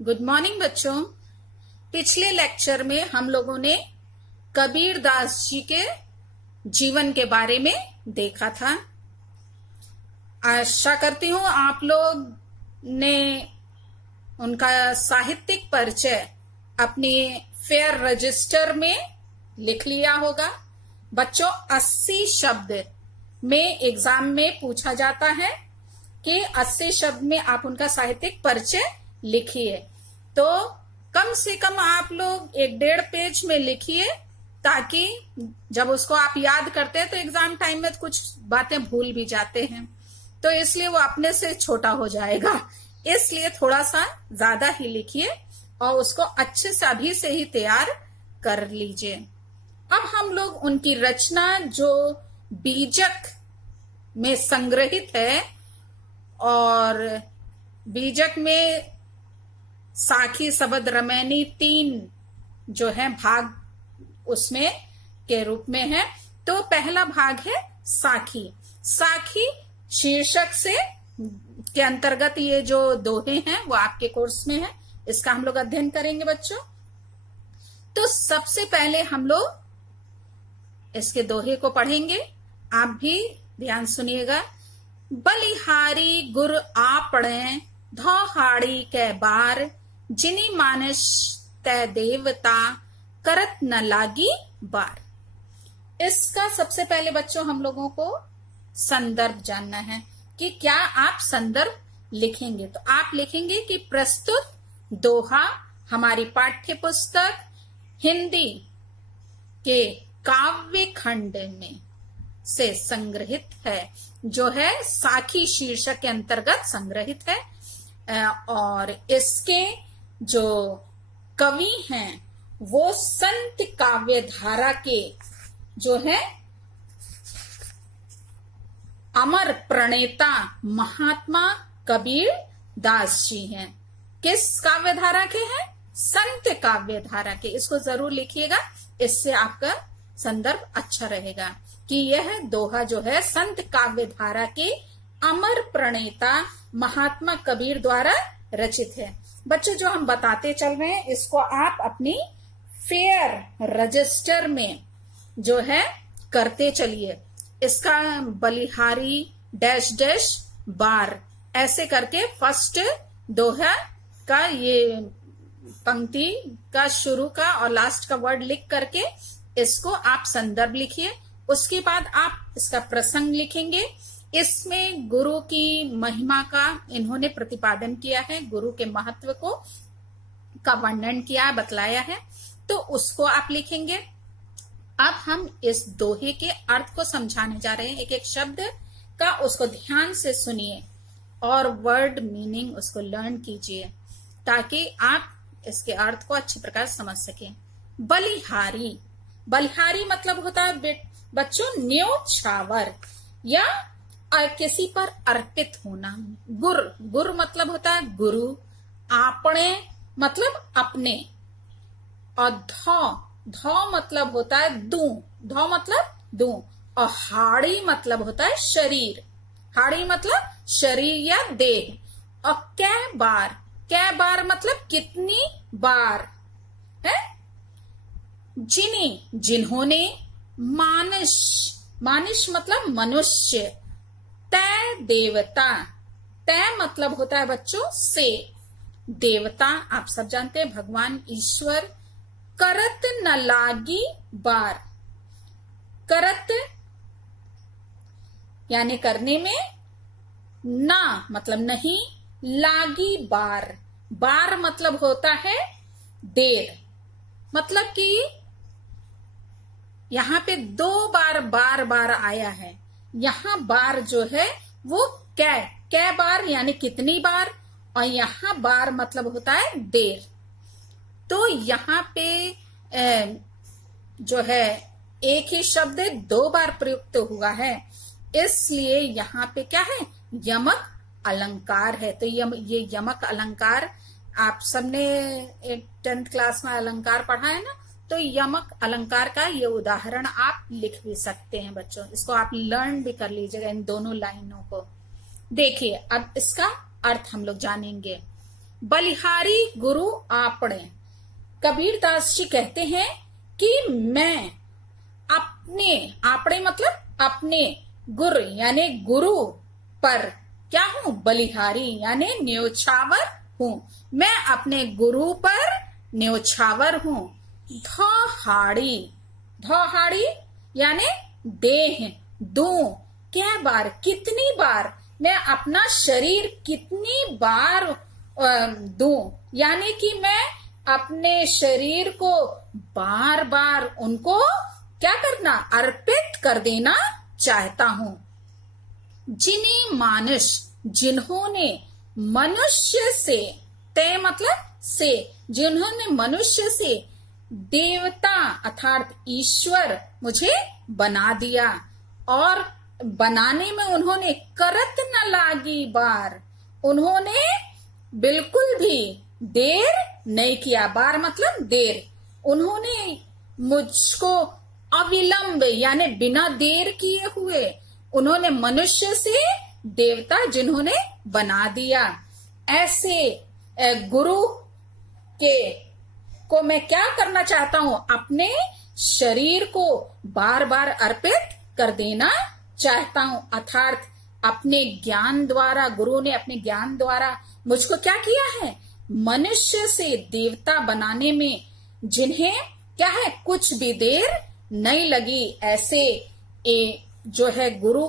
Good morning बच्चों। पिछले lecture में हम लोगों ने कबीर दास जी के जीवन के बारे में देखा था। आशा करती हूँ आप लोग ने उनका साहित्यिक परिचय अपने फेयर रजिस्टर में लिख लिया होगा। बच्चों 80 शब्द में एग्जाम में पूछा जाता है कि 80 शब्द में आप उनका साहित्यिक परिचय लिखिए। तो कम से कम आप लोग 1-1.5 पेज में लिखिए, ताकि जब उसको आप याद करते हैं तो एग्जाम टाइम में कुछ बातें भूल भी जाते हैं, तो इसलिए वो अपने से छोटा हो जाएगा। इसलिए थोड़ा सा ज्यादा ही लिखिए और उसको अच्छे से अभी से ही तैयार कर लीजिए। अब हम लोग उनकी रचना जो बीजक में संग्रहित है, और बीजक में साखी शबद रमैनी 3 जो है भाग उसमें के रूप में है। तो पहला भाग है साखी। साखी शीर्षक से के अंतर्गत ये जो दोहे हैं वो आपके कोर्स में है, इसका हम लोग अध्ययन करेंगे बच्चों। तो सबसे पहले हम लोग इसके दोहे को पढ़ेंगे, आप भी ध्यान सुनिएगा। बलिहारी गुर आपणे धौहाड़ी के बार, जिनी मानस तय देवता करत न लागी बार। इसका सबसे पहले बच्चों हम लोगों को संदर्भ जानना है कि क्या आप संदर्भ लिखेंगे। तो आप लिखेंगे कि प्रस्तुत दोहा हमारी पाठ्य पुस्तक हिंदी के काव्य खंड में से संग्रहित है, जो है साखी शीर्षक के अंतर्गत संग्रहित है। और इसके जो कवि हैं वो संत काव्य धारा के जो है अमर प्रणेता महात्मा कबीर दास जी हैं। किस काव्य धारा के हैं? संत काव्य धारा के। इसको जरूर लिखिएगा, इससे आपका संदर्भ अच्छा रहेगा कि यह दोहा जो है संत काव्य धारा के अमर प्रणेता महात्मा कबीर द्वारा रचित है। बच्चों जो हम बताते चल रहे हैं इसको आप अपनी फेयर रजिस्टर में जो है करते चलिए। इसका बलिहारी डैश डैश बार ऐसे करके फर्स्ट दोहा का ये पंक्ति का शुरू का और लास्ट का वर्ड लिख करके इसको आप संदर्भ लिखिए। उसके बाद आप इसका प्रसंग लिखेंगे। इसमें गुरु की महिमा का इन्होंने प्रतिपादन किया है, गुरु के महत्व को का वर्णन किया है, बतलाया है, तो उसको आप लिखेंगे। अब हम इस दोहे के अर्थ को समझाने जा रहे हैं, एक एक शब्द का उसको ध्यान से सुनिए और वर्ड मीनिंग उसको लर्न कीजिए, ताकि आप इसके अर्थ को अच्छी प्रकार समझ सकें। बलिहारी, बलिहारी मतलब होता है बच्चों न्योछावर या किसी पर अर्पित होना। गुर, गुर मतलब होता है गुरु। आपने मतलब अपने। और धौ, धौ मतलब होता है दू, धौ मतलब दू। और हाड़ी मतलब होता है शरीर। हाड़ी मतलब शरीर या देह। और कै बार, कै बार मतलब कितनी बार है। जिनी, जिन्होंने। मानस, मानस मतलब मनुष्य। तय देवता, तय मतलब होता है बच्चों से। देवता आप सब जानते हैं भगवान ईश्वर। करत न लागी बार, करत यानी करने में, ना मतलब नहीं, लागी बार, बार मतलब होता है देर। मतलब कि यहां पे 2 बार बार बार आया है। यहां बार जो है वो कै बार यानी कितनी बार, और यहां बार मतलब होता है देर। तो यहां पे जो है एक ही शब्द 2 बार प्रयुक्त हुआ है, इसलिए यहां पे क्या है, यमक अलंकार है। तो ये यमक अलंकार आप सबने 10th क्लास में अलंकार पढ़ा है ना, तो यमक अलंकार का ये उदाहरण आप लिख भी सकते हैं बच्चों। इसको आप लर्न भी कर लीजिएगा इन दोनों लाइनों को। देखिए अब इसका अर्थ हम लोग जानेंगे। बलिहारी गुरु आपने। कबीरदास जी कहते हैं कि मैं अपने, आपने मतलब अपने गुरु यानी गुरु पर क्या हूं, बलिहारी यानी न्योछावर हूं। मैं अपने गुरु पर न्योछावर हूं। धौहाड़ी, धौहाड़ी यानी देह, दूं, क्या बार, कितनी बार, मैं अपना शरीर कितनी बार दूं, यानी कि मैं अपने शरीर को बार बार उनको क्या करना, अर्पित कर देना चाहता हूं। जिन्हें मानुष, जिन्होंने मनुष्य से, ते मतलब से, जिन्होंने मनुष्य से देवता अर्थात ईश्वर मुझे बना दिया, और बनाने में उन्होंने करत न लागी बार, उन्होंने बिल्कुल भी देर नहीं किया। बार मतलब देर। उन्होंने मुझको अविलंब यानी बिना देर किए हुए उन्होंने मनुष्य से देवता जिन्होंने बना दिया, ऐसे गुरु के को मैं क्या करना चाहता हूं, अपने शरीर को बार बार अर्पित कर देना चाहता हूं। अर्थात अपने ज्ञान द्वारा, गुरु ने अपने ज्ञान द्वारा मुझको क्या किया है, मनुष्य से देवता बनाने में जिन्हें क्या है, कुछ भी देर नहीं लगी, ऐसे जो है गुरु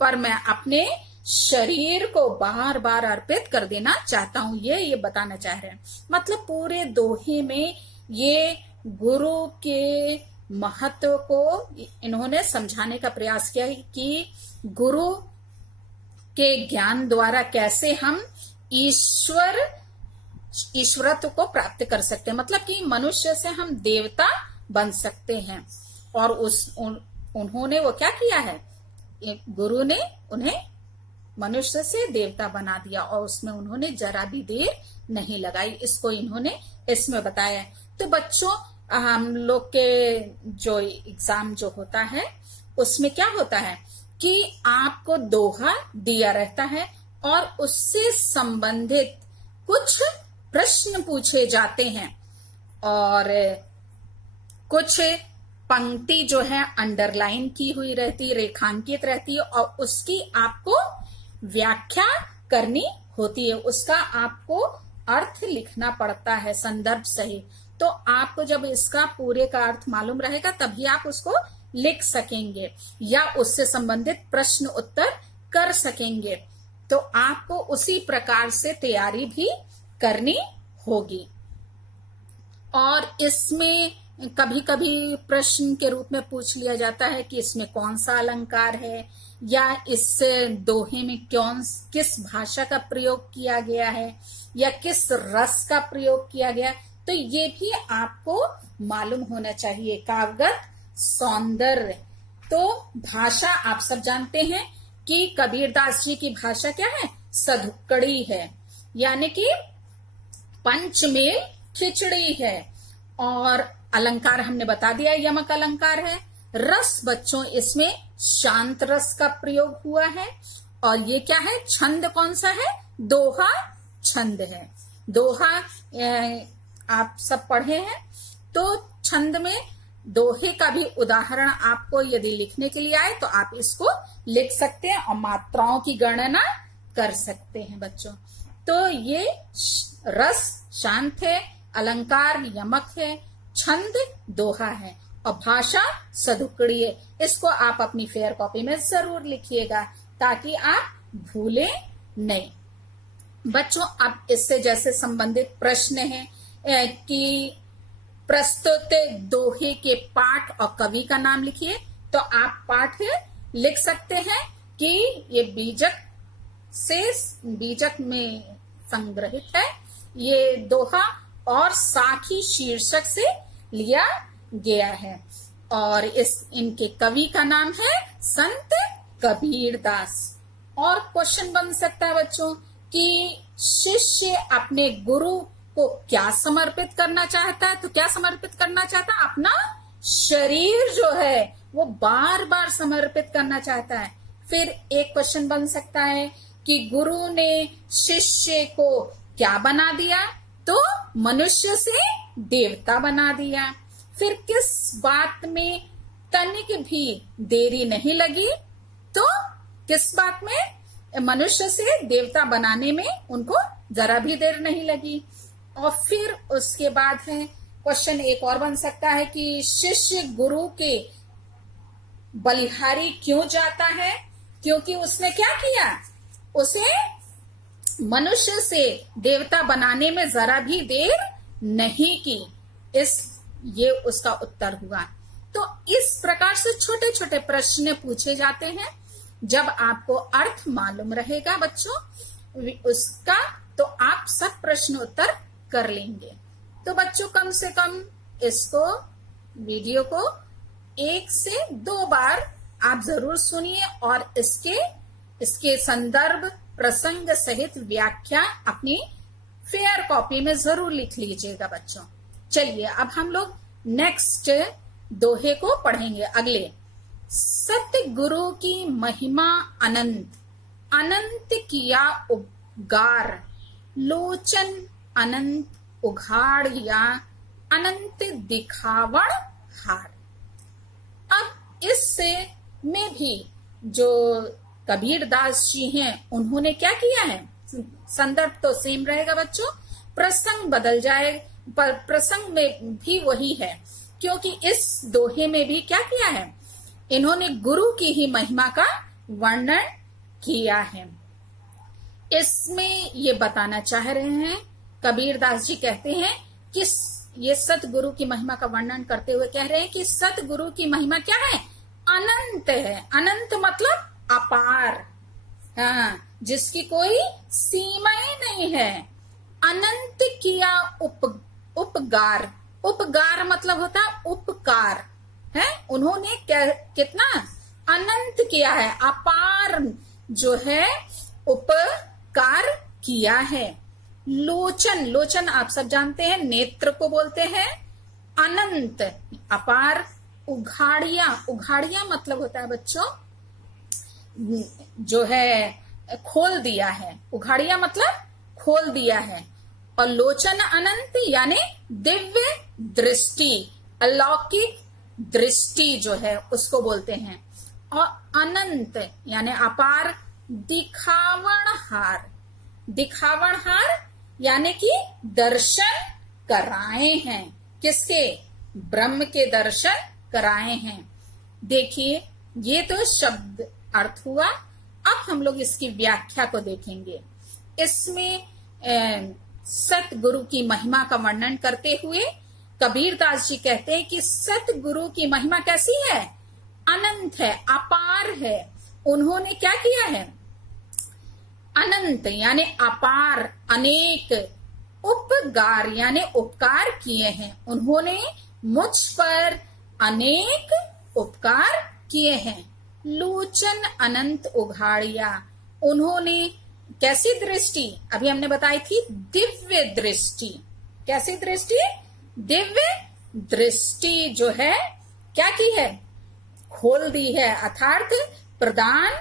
पर मैं अपने शरीर को बार बार अर्पित कर देना चाहता हूं। ये बताना चाह रहे हैं। मतलब पूरे दोहे में ये गुरु के महत्व को इन्होंने समझाने का प्रयास किया है कि गुरु के ज्ञान द्वारा कैसे हम ईश्वरत्व को प्राप्त कर सकते हैं। मतलब कि मनुष्य से हम देवता बन सकते हैं। और उन्होंने वो क्या किया है, गुरु ने उन्हें मनुष्य से देवता बना दिया और उसमें उन्होंने जरा भी देर नहीं लगाई। इसको इन्होंने इसमें बताया। तो बच्चों, हम लोग के जो एग्जाम जो होता है उसमें क्या होता है कि आपको दोहा दिया रहता है और उससे संबंधित कुछ प्रश्न पूछे जाते हैं और कुछ पंक्ति जो है अंडरलाइन की हुई रहती, रेखांकित रहती है और उसकी आपको व्याख्या करनी होती है। उसका आपको अर्थ लिखना पड़ता है संदर्भ सहित। तो आपको जब इसका पूरे का अर्थ मालूम रहेगा तभी आप उसको लिख सकेंगे या उससे संबंधित प्रश्न उत्तर कर सकेंगे। तो आपको उसी प्रकार से तैयारी भी करनी होगी। और इसमें कभी कभी प्रश्न के रूप में पूछ लिया जाता है कि इसमें कौन सा अलंकार है या इस दोहे में किस भाषा का प्रयोग किया गया है या किस रस का प्रयोग किया गया। तो ये भी आपको मालूम होना चाहिए। काव्यगत सौंदर्य, तो भाषा आप सब जानते हैं कि कबीरदास जी की भाषा क्या है, सधुक्कड़ी है, यानी कि पंचमेल खिचड़ी है। और अलंकार हमने बता दिया, यमक अलंकार है। रस बच्चों, इसमें शांत रस का प्रयोग हुआ है। और ये क्या है, छंद कौन सा है, दोहा छंद है। दोहा आप सब पढ़े हैं। तो छंद में दोहे का भी उदाहरण आपको यदि लिखने के लिए आए तो आप इसको लिख सकते हैं और मात्राओं की गणना कर सकते हैं बच्चों। तो ये रस शांत है, अलंकार यमक है, छंद दोहा है और भाषा सधुक्कड़ी है। इसको आप अपनी फेयर कॉपी में जरूर लिखिएगा ताकि आप भूलें नहीं। बच्चों, अब इससे जैसे संबंधित प्रश्न है कि प्रस्तुत दोहे के पाठ और कवि का नाम लिखिए। तो आप पाठ लिख सकते हैं कि ये बीजक में संग्रहित है ये दोहा और साखी शीर्षक से लिया गया है। और इनके कवि का नाम है संत कबीरदास। और क्वेश्चन बन सकता है बच्चों कि शिष्य अपने गुरु को क्या समर्पित करना चाहता है। तो क्या समर्पित करना चाहता है, अपना शरीर जो है वो बार बार समर्पित करना चाहता है। फिर एक क्वेश्चन बन सकता है कि गुरु ने शिष्य को क्या बना दिया? तो मनुष्य से देवता बना दिया। फिर किस बात में तनिक भी देरी नहीं लगी? तो किस बात में? मनुष्य से देवता बनाने में उनको जरा भी देर नहीं लगी। और फिर उसके बाद है क्वेश्चन एक और बन सकता है कि शिष्य गुरु के बलिहारी क्यों जाता है? क्योंकि उसने क्या किया? उसे मनुष्य से देवता बनाने में जरा भी देर नहीं की। ये उसका उत्तर हुआ। तो इस प्रकार से छोटे छोटे प्रश्न पूछे जाते हैं। जब आपको अर्थ मालूम रहेगा बच्चों उसका, तो आप सब प्रश्न उत्तर कर लेंगे। तो बच्चों कम से कम इसको वीडियो को 1 से 2 बार आप जरूर सुनिए और इसके संदर्भ प्रसंग सहित व्याख्या अपनी फेयर कॉपी में जरूर लिख लीजिएगा बच्चों। चलिए अब हम लोग नेक्स्ट दोहे को पढ़ेंगे। अगले, सतगुरु की महिमा अनंत, अनंत किया उगार, लोचन अनंत उघाड़िया, अनंत दिखावण हार। अब इससे में भी जो कबीरदास जी हैं उन्होंने क्या किया है? संदर्भ तो सेम रहेगा बच्चों, प्रसंग बदल जाए, पर प्रसंग में भी वही है। क्योंकि इस दोहे में भी क्या किया है? इन्होंने गुरु की ही महिमा का वर्णन किया है। इसमें ये बताना चाह रहे हैं, कबीरदास जी कहते हैं कि ये सतगुरु की महिमा का वर्णन करते हुए कह रहे हैं कि सतगुरु की महिमा क्या है? अनंत है। अनंत मतलब अपार, हाँ, जिसकी कोई सीमाएं नहीं है। अनंत किया उपगार, उपगार मतलब होता है उपकार, है। उन्होंने कितना अनंत किया है, अपार जो है उपकार किया है। लोचन, लोचन आप सब जानते हैं नेत्र को बोलते हैं। अनंत अपार, उघाड़िया, उघाड़िया मतलब होता है बच्चों जो है खोल दिया है। उघाड़िया मतलब खोल दिया है। और लोचन अनंत यानी दिव्य दृष्टि, अलौकिक दृष्टि जो है उसको बोलते हैं। और अनंत यानी अपार, दिखावणहार, दिखावणहार यानी कि दर्शन कराए हैं। किसके? ब्रह्म के दर्शन कराए हैं। देखिए ये तो शब्द अर्थ हुआ। अब हम लोग इसकी व्याख्या को देखेंगे। इसमें सतगुरु की महिमा का वर्णन करते हुए कबीरदास जी कहते हैं कि सतगुरु की महिमा कैसी है? अनंत है, अपार है। उन्होंने क्या किया है? अनंत यानी अपार, अनेक, उपकार यानी उपकार किए हैं। उन्होंने मुझ पर अनेक उपकार किए हैं। लोचन अनंत उघाड़िया, उन्होंने कैसी दृष्टि? अभी हमने बताई थी दिव्य दृष्टि। कैसी दृष्टि? दिव्य दृष्टि जो है क्या की है? खोल दी है, अर्थात प्रदान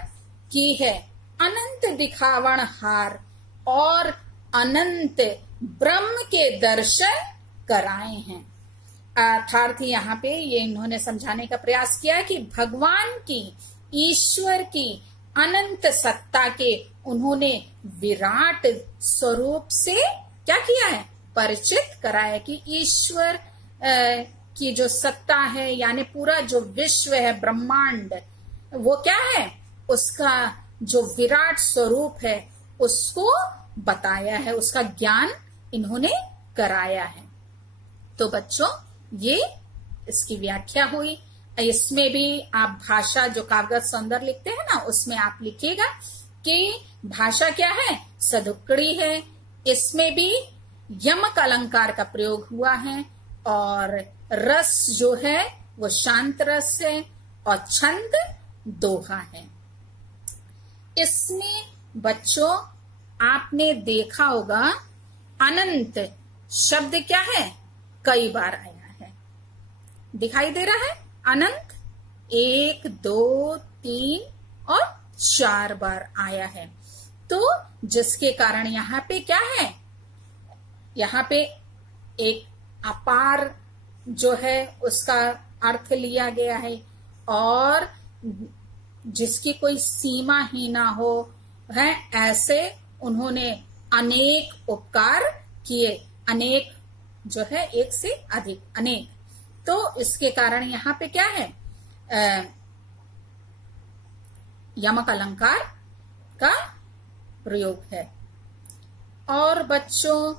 की है। अनंत दिखावण हार, और अनंत ब्रह्म के दर्शन कराए हैं। अर्थात यहाँ पे ये इन्होंने समझाने का प्रयास किया कि भगवान की, ईश्वर की अनंत सत्ता के उन्होंने विराट स्वरूप से क्या किया है? परिचित कराया कि ईश्वर की जो सत्ता है यानी पूरा जो विश्व है, ब्रह्मांड, वो क्या है? उसका जो विराट स्वरूप है उसको बताया है, उसका ज्ञान इन्होंने कराया है। तो बच्चों ये इसकी व्याख्या हुई। इसमें भी आप भाषा जो कागज सौंदर्य लिखते हैं ना, उसमें आप लिखिएगा कि भाषा क्या है? सदुक्कड़ी है। इसमें भी यमक अलंकार का प्रयोग हुआ है और रस जो है वो शांत रस है और छंद दोहा है। इसमें बच्चों आपने देखा होगा अनंत शब्द क्या है? कई बार आया है, दिखाई दे रहा है। अनंत 1, 2, 3 और 4 बार आया है। तो जिसके कारण यहाँ पे क्या है? यहाँ पे एक अपार जो है उसका अर्थ लिया गया है, और जिसकी कोई सीमा ही ना हो है, ऐसे उन्होंने अनेक उपकार किए। अनेक जो है एक से अधिक, अनेक। तो इसके कारण यहाँ पे क्या है, यमक अलंकार का प्रयोग है। और बच्चों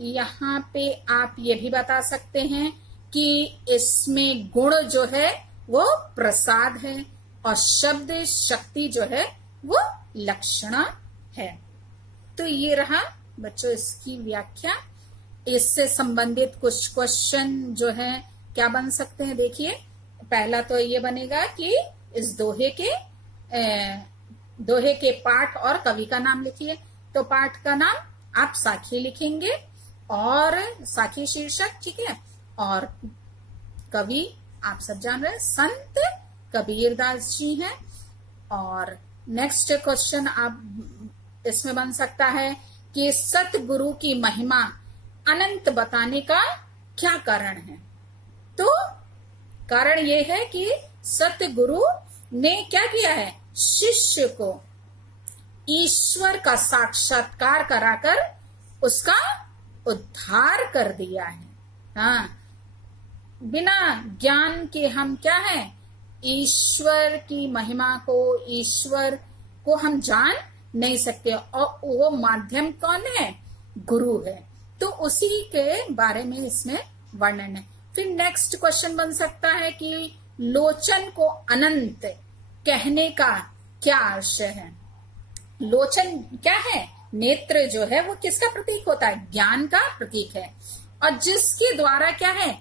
यहाँ पे आप ये भी बता सकते हैं कि इसमें गुण जो है वो प्रसाद है, और शब्द शक्ति जो है वो लक्षणा है। तो ये रहा बच्चों इसकी व्याख्या। इससे संबंधित कुछ क्वेश्चन जो है क्या बन सकते हैं, देखिए। पहला तो ये बनेगा कि इस दोहे के पाठ और कवि का नाम लिखिए। तो पाठ का नाम आप साखी लिखेंगे, और साखी शीर्षक, ठीक है। और कवि आप सब जान रहे हैं, संत कबीरदास जी हैं। और नेक्स्ट क्वेश्चन आप इसमें बन सकता है कि सतगुरु की महिमा अनंत बताने का क्या कारण है। तो कारण ये है कि सतगुरु ने क्या किया है, शिष्य को ईश्वर का साक्षात्कार कराकर उसका उद्धार कर दिया है। हाँ, बिना ज्ञान के हम क्या है, ईश्वर की महिमा को, ईश्वर को हम जान नहीं सकते। और वो माध्यम कौन है, गुरु है। तो उसी के बारे में इसमें वर्णन है। फिर नेक्स्ट क्वेश्चन बन सकता है कि लोचन को अनंत कहने का क्या आशय है। लोचन क्या है, नेत्र जो है वो किसका प्रतीक होता है, ज्ञान का प्रतीक है। और जिसके द्वारा क्या है,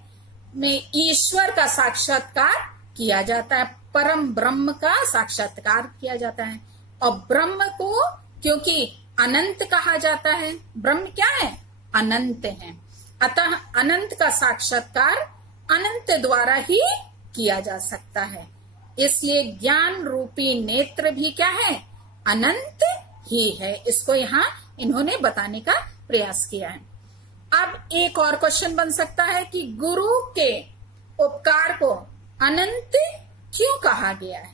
में ईश्वर का साक्षात्कार किया जाता है, परम ब्रह्म का साक्षात्कार किया जाता है। और ब्रह्म को क्योंकि अनंत कहा जाता है, ब्रह्म क्या है, अनंत है। अतः अनंत का साक्षात्कार अनंत द्वारा ही किया जा सकता है। इसलिए ज्ञान रूपी नेत्र भी क्या है, अनंत ही है। इसको यहाँ इन्होंने बताने का प्रयास किया है। अब एक और क्वेश्चन बन सकता है कि गुरु के उपकार को अनंत क्यों कहा गया है।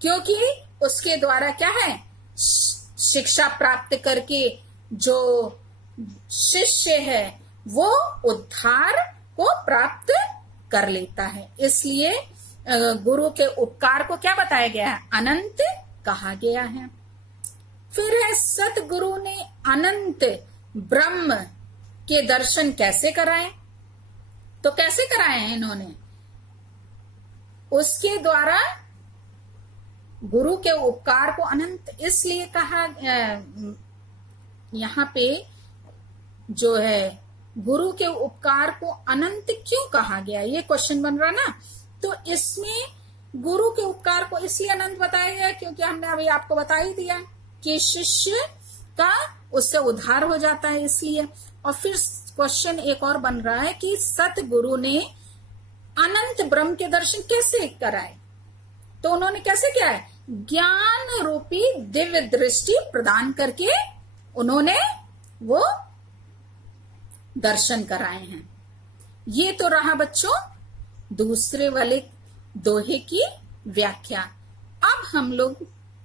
क्योंकि उसके द्वारा क्या है, शिक्षा प्राप्त करके जो शिष्य है वो उद्धार को प्राप्त कर लेता है। इसलिए गुरु के उपकार को क्या बताया गया है, अनंत कहा गया है। फिर है सतगुरु ने अनंत ब्रह्म के दर्शन कैसे कराए। तो कैसे कराए हैं इन्होंने, उसके द्वारा गुरु के उपकार को अनंत इसलिए कहा। यहाँ पे जो है गुरु के उपकार को अनंत क्यों कहा गया, ये क्वेश्चन बन रहा ना। तो इसमें गुरु के उपकार को इसलिए अनंत बताया गया क्योंकि हमने अभी आपको बता ही दिया कि शिष्य का उससे उद्धार हो जाता है, इसलिए। और फिर क्वेश्चन एक और बन रहा है कि सतगुरु ने अनंत ब्रह्म के दर्शन कैसे कराए। तो उन्होंने कैसे किया है, ज्ञान रूपी दिव्य दृष्टि प्रदान करके उन्होंने वो दर्शन कराए हैं। ये तो रहा बच्चों दूसरे वाले दोहे की व्याख्या। अब हम लोग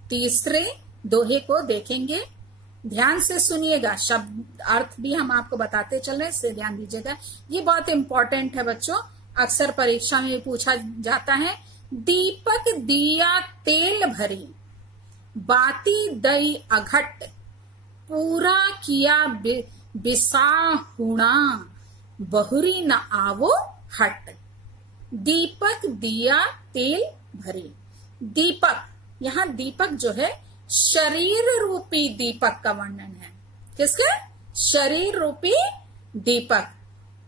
तीसरे दोहे को देखेंगे। ध्यान से सुनिएगा, शब्द अर्थ भी हम आपको बताते चल रहे हैं, इससे ध्यान दीजिएगा। ये बहुत इंपॉर्टेंट है बच्चों, अक्सर परीक्षा में पूछा जाता है। दीपक दिया तेल भरी, बाती दई अघट, पूरा किया बिसाहुणा, बहुरी न आवो हट। दीपक दिया तेल भरी। दीपक, यहाँ दीपक जो है शरीर रूपी दीपक का वर्णन है। किसका, शरीर रूपी दीपक।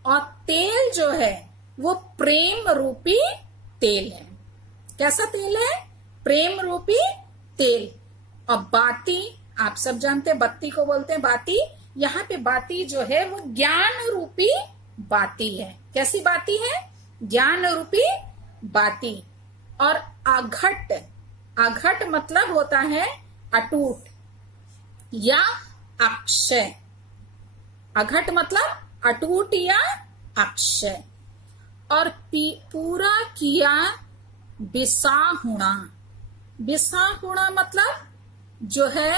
और तेल जो है वो प्रेम रूपी तेल है। कैसा तेल है, प्रेम रूपी तेल। और बाती, आप सब जानते हैं बत्ती को बोलते हैं बाती। यहाँ पे बाती जो है वो ज्ञान रूपी बाती है। कैसी बाती है, ज्ञान रूपी बाती। और अघट, अघट मतलब होता है अटूट या अक्षय। अघट मतलब अटूट या अक्षय। और पूरा किया बिसाहुणा। बिसाहुणा मतलब जो है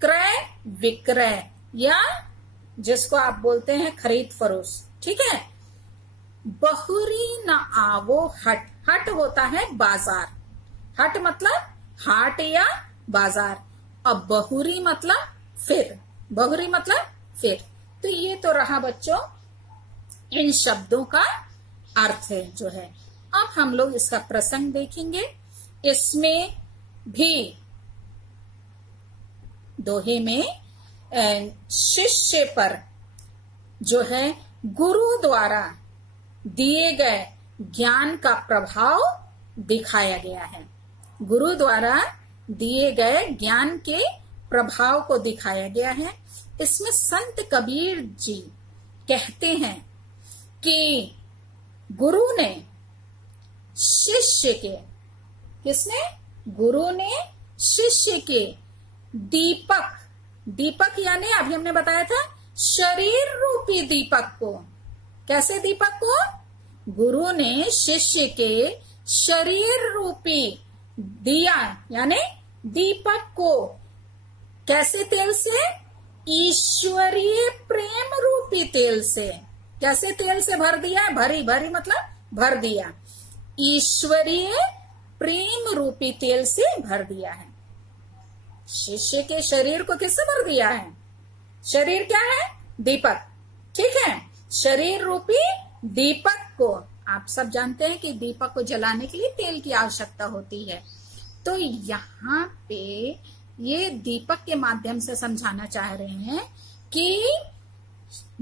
क्रय विक्रय या जिसको आप बोलते हैं खरीद फरोश, ठीक है। बहुरी न आवो हट। हट होता है बाजार। हट मतलब हाट या बाजार। और बहुरी मतलब फिर। बहुरी मतलब फिर। तो ये तो रहा बच्चों इन शब्दों का अर्थ है जो है। अब हम लोग इसका प्रसंग देखेंगे। इसमें भी दोहे में शिष्य पर जो है गुरु द्वारा दिए गए ज्ञान का प्रभाव दिखाया गया है। गुरु द्वारा दिए गए ज्ञान के प्रभाव को दिखाया गया है। इसमें संत कबीर जी कहते हैं कि गुरु ने शिष्य के, किसने? गुरु ने शिष्य के दीपक, दीपक यानी अभी हमने बताया था शरीर रूपी दीपक को। कैसे दीपक को? गुरु ने शिष्य के शरीर रूपी दिया यानी दीपक को कैसे तेल से? ईश्वरीय प्रेम रूपी तेल से। कैसे तेल से भर दिया? भरी भरी मतलब भर दिया। ईश्वरीय प्रेम रूपी तेल से भर दिया है। शिष्य के शरीर को किससे भर दिया है? शरीर क्या है? दीपक, ठीक है। शरीर रूपी दीपक को आप सब जानते हैं कि दीपक को जलाने के लिए तेल की आवश्यकता होती है। तो यहाँ पे ये दीपक के माध्यम से समझाना चाह रहे हैं कि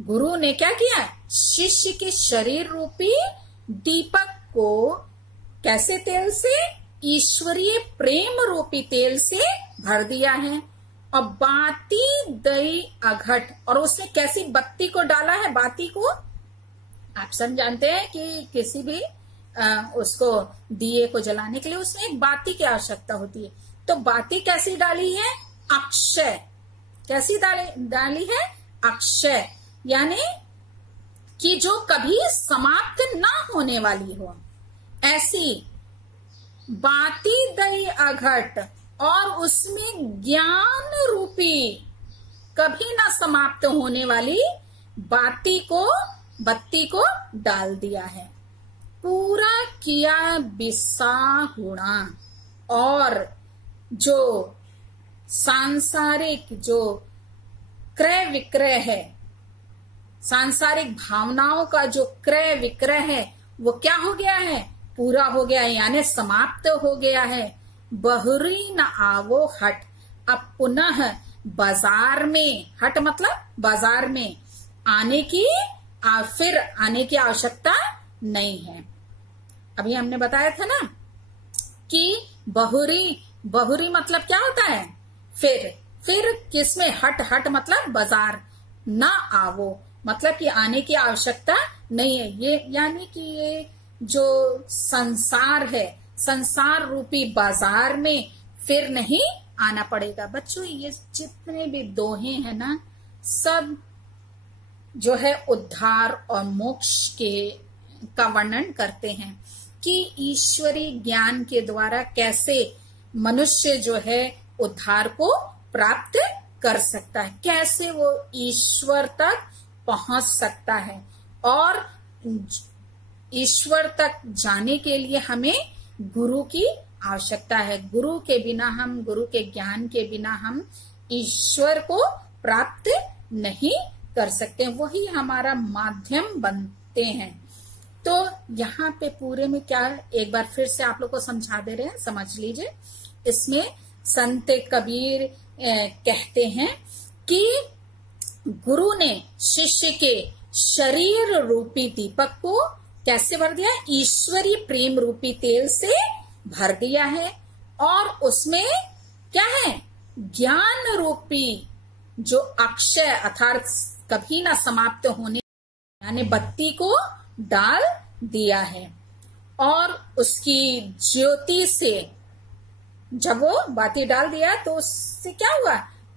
गुरु ने क्या किया? शिष्य के शरीर रूपी दीपक को कैसे तेल से? ईश्वरीय प्रेम रूपी तेल से भर दिया है। और बाती दई अघट, और उसने कैसी बत्ती को डाला है? बाती को आप सब जानते हैं कि किसी भी उसको दिए को जलाने के लिए उसमें एक बाती की आवश्यकता होती है। तो बाती कैसी डाली है? अक्षय। कैसी डाली है? अक्षय, यानी कि जो कभी समाप्त ना होने वाली हो, ऐसी बाती दई अघट, और उसमें ज्ञान रूपी कभी ना समाप्त होने वाली बत्ती को डाल दिया है। पूरा किया बिसाहुणा, और जो सांसारिक जो क्रय विक्रय है, सांसारिक भावनाओं का जो क्रय विक्रय है वो क्या हो गया है? पूरा हो गया है, यानी समाप्त हो गया है। बहुरी न आवो हट, अब पुनः बाजार में, हट मतलब बाजार में फिर आने की आवश्यकता नहीं है। अभी हमने बताया था ना कि बहुरी मतलब क्या होता है? फिर किसमें? हट मतलब बाजार। ना आवो मतलब कि आने की आवश्यकता नहीं है। ये यानी कि ये जो संसार है, संसार रूपी बाजार में फिर नहीं आना पड़ेगा। बच्चों ये जितने भी दोहे हैं ना, सब जो है उद्धार और मोक्ष का वर्णन करते हैं कि ईश्वरीय ज्ञान के द्वारा कैसे मनुष्य जो है उद्धार को प्राप्त कर सकता है, कैसे वो ईश्वर तक पहुंच सकता है। और ईश्वर तक जाने के लिए हमें गुरु की आवश्यकता है। गुरु के बिना हम, गुरु के ज्ञान के बिना हम ईश्वर को प्राप्त नहीं कर सकते। वही हमारा माध्यम बनते हैं। तो यहाँ पे पूरे में क्या, एक बार फिर से आप लोग को समझा दे रहे हैं, समझ लीजिए। इसमें संत कबीर कहते हैं कि गुरु ने शिष्य के शरीर रूपी दीपक को कैसे भर दिया? ईश्वरीय प्रेम रूपी तेल से भर दिया है। और उसमें क्या है? ज्ञान रूपी जो अक्षय अर्थात कभी ना समाप्त होने यानी बत्ती को डाल दिया है। और उसकी ज्योति से, जब वो बाती डाल दिया तो उससे क्या हुआ?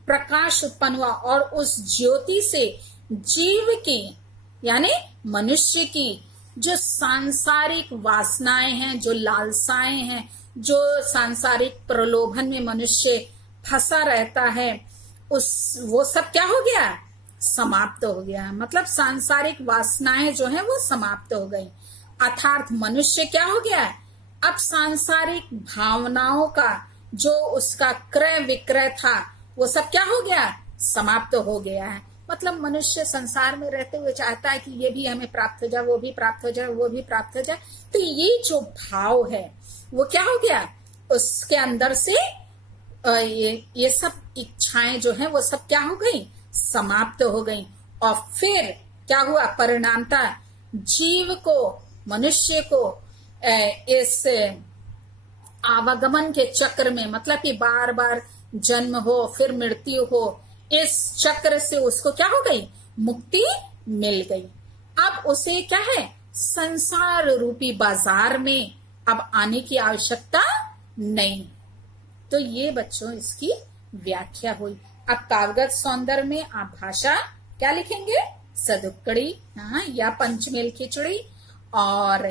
प्रकाश उत्पन्न हुआ। और उस ज्योति से जीव की यानी मनुष्य की जो सांसारिक वासनाएं हैं, जो लालसाएं हैं, जो सांसारिक प्रलोभन में मनुष्य फंसा रहता है, वो सब क्या हो गया, समाप्त हो गया। मतलब सांसारिक वासनाएं जो हैं वो समाप्त हो गई। अर्थात मनुष्य क्या हो गया, अब सांसारिक भावनाओं का जो उसका क्रय विक्रय था वो सब क्या हो गया, समाप्त हो गया है। मतलब मनुष्य संसार में रहते हुए चाहता है कि ये भी हमें प्राप्त हो जाए, वो भी प्राप्त हो जाए, वो भी प्राप्त हो जाए। तो ये जो भाव है वो क्या हो गया, उसके अंदर से ये सब इच्छाएं जो हैं वो सब क्या हो गई, समाप्त हो गई। और फिर क्या हुआ, परिणामता जीव को, मनुष्य को इस आवागमन के चक्र में, मतलब कि बार बार जन्म हो फिर मृत्यु हो, इस चक्र से उसको क्या हो गई, मुक्ति मिल गई। अब उसे क्या है, संसार रूपी बाजार में अब आने की आवश्यकता नहीं। तो ये बच्चों इसकी व्याख्या हुई। अब काव्यगत सौंदर्य में आप भाषा क्या लिखेंगे, सदुक्कड़ी, या पंचमेल खिचड़ी। और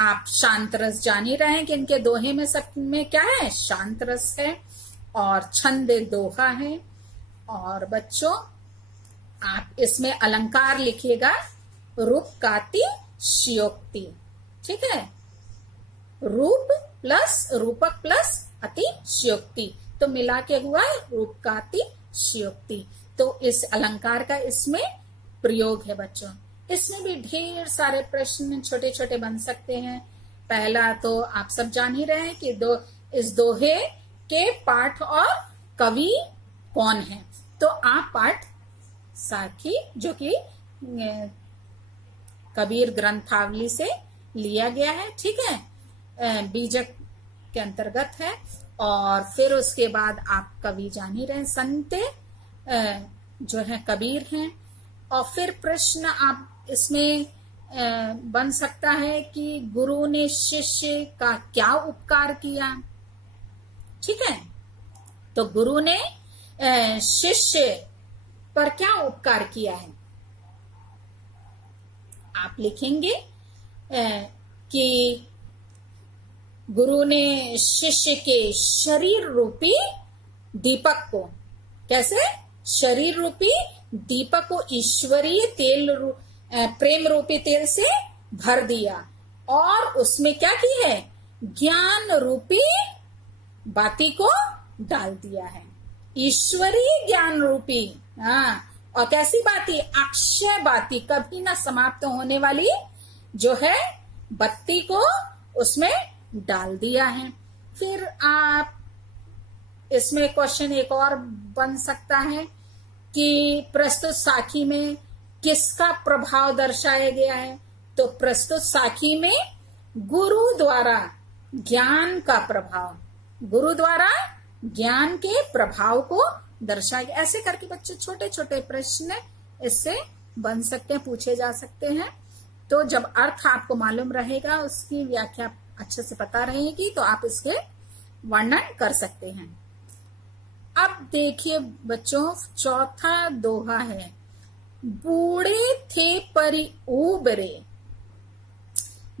आप शांत रस जान ही रहे हैं कि इनके दोहे में सब में क्या है, शांत रस है और छंद दोहा है। और बच्चों आप इसमें अलंकार लिखिएगा, रूपकाति श्योक्ति, ठीक है, रूप प्लस रूपक प्लस अतिश्योक्ति, तो मिला के हुआ रूपकाति श्योक्ति। तो इस अलंकार का इसमें प्रयोग है बच्चों। इसमें भी ढेर सारे प्रश्न छोटे छोटे बन सकते हैं। पहला तो आप सब जान ही रहे हैं कि इस दोहे के पाठ और कवि कौन है। तो आप पाठ साखी, जो कि कबीर ग्रंथावली से लिया गया है, ठीक है, बीजक के अंतर्गत है। और फिर उसके बाद आप कवि जान ही रहे, संत जो है कबीर हैं। और फिर प्रश्न आप इसमें बन सकता है कि गुरु ने शिष्य का क्या उपकार किया, ठीक है। तो गुरु ने शिष्य पर क्या उपकार किया है, आप लिखेंगे कि गुरु ने शिष्य के शरीर रूपी दीपक को, कैसे, शरीर रूपी दीपक को ईश्वरीय तेल प्रेम रूपी तेल से भर दिया और उसमें क्या की है, ज्ञान रूपी बाती को डाल दिया है। ईश्वरीय ज्ञान रूपी, और कैसी बाती, अक्षय बाती, कभी ना समाप्त होने वाली जो है बत्ती को उसमें डाल दिया है। फिर आप इसमें क्वेश्चन एक और बन सकता है कि प्रस्तुत साखी में किसका प्रभाव दर्शाया गया है। तो प्रस्तुत साखी में गुरु द्वारा ज्ञान का प्रभाव, गुरु द्वारा ज्ञान के प्रभाव को दर्शाया गया। ऐसे करके बच्चे छोटे छोटे प्रश्न इससे बन सकते हैं, पूछे जा सकते हैं। तो जब अर्थ आपको मालूम रहेगा, उसकी व्याख्या अच्छे से पता रहेगी, तो आप इसके वर्णन कर सकते हैं। अब देखिए बच्चों, चौथा दोहा है, बूढ़े थे परी उबरे,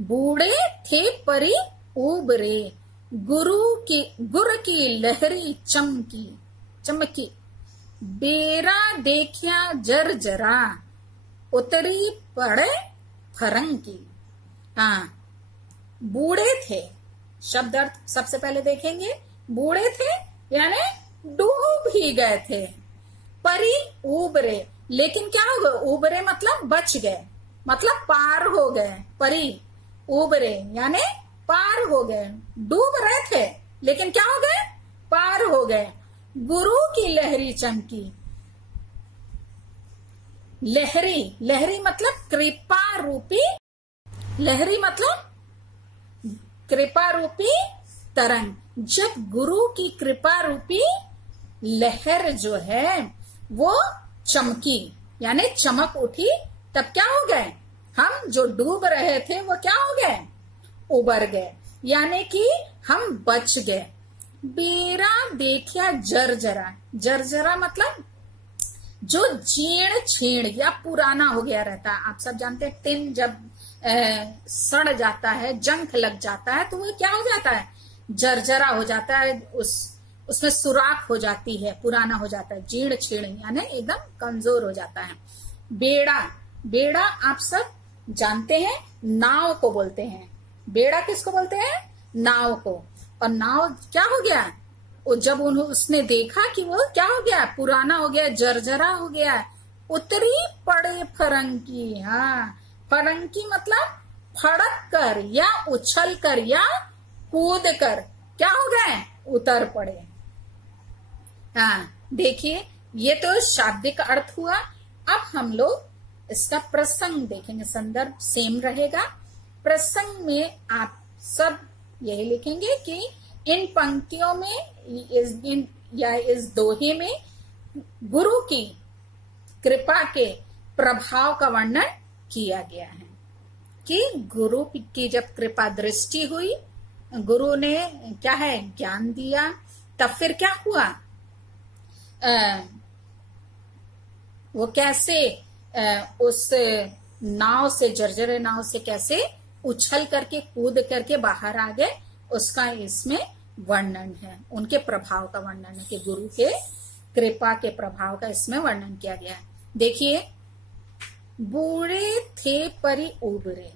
बूढ़े थे परी उबरे, गुर की लहरी चमकी, बेरा देखिया जरा, उतरी पड़े फरंगी। बूढ़े थे, शब्द अर्थ सबसे पहले देखेंगे। बूढ़े थे यानी डूब ही गए थे। परी उबरे, लेकिन क्या हो गए, उबरे मतलब बच गए, मतलब पार हो गए। परी उबरे यानी पार हो गए, डूब रहे थे लेकिन क्या हो गए, पार हो गए। गुरु की लहरी चमकी, लहरी, लहरी मतलब कृपा रूपी, लहरी मतलब कृपा रूपी तरंग। जब गुरु की कृपा रूपी लहर जो है वो चमकी यानी चमक उठी, तब क्या हो गए, हम जो डूब रहे थे वो क्या हो गए, उबर गए, यानी कि हम बच गए। बेरा देखिया जरजरा, जरजरा मतलब जो जीर्ण छीण या पुराना हो गया रहता है। आप सब जानते हैं टिन जब सड़ जाता है, जंग लग जाता है, तो वो क्या हो जाता है, जर्जरा हो जाता है, उसमें सुराख हो जाती है, पुराना हो जाता है, जीर्ण छीण यानी एकदम कमजोर हो जाता है। बेड़ा, बेड़ा आप सब जानते हैं नाव को बोलते हैं। बेड़ा किसको बोलते हैं, नाव को। और नाव क्या हो गया, जब उसने देखा कि वो क्या हो गया, पुराना हो गया, जर्जरा हो गया, उतरी पड़े फरंकी। हाँ, फरंकी मतलब फड़क कर या उछल कर या कूद कर क्या हो गए, उतर पड़े। हाँ, देखिए ये तो शाब्दिक अर्थ हुआ। अब हम लोग इसका प्रसंग देखेंगे, संदर्भ सेम रहेगा। प्रसंग में आप सब यही लिखेंगे कि इन पंक्तियों में इस दोहे में गुरु की कृपा के प्रभाव का वर्णन किया गया है कि गुरु की जब कृपा दृष्टि हुई, गुरु ने क्या है ज्ञान दिया, तब फिर क्या हुआ, वो कैसे उस नाव से, जर्जरे नाव से कैसे उछल करके कूद करके बाहर आ गए, उसका इसमें वर्णन है। उनके प्रभाव का वर्णन है कि गुरु के कृपा के प्रभाव का इसमें वर्णन किया गया है। देखिए, बूढ़े थे परी उबरे,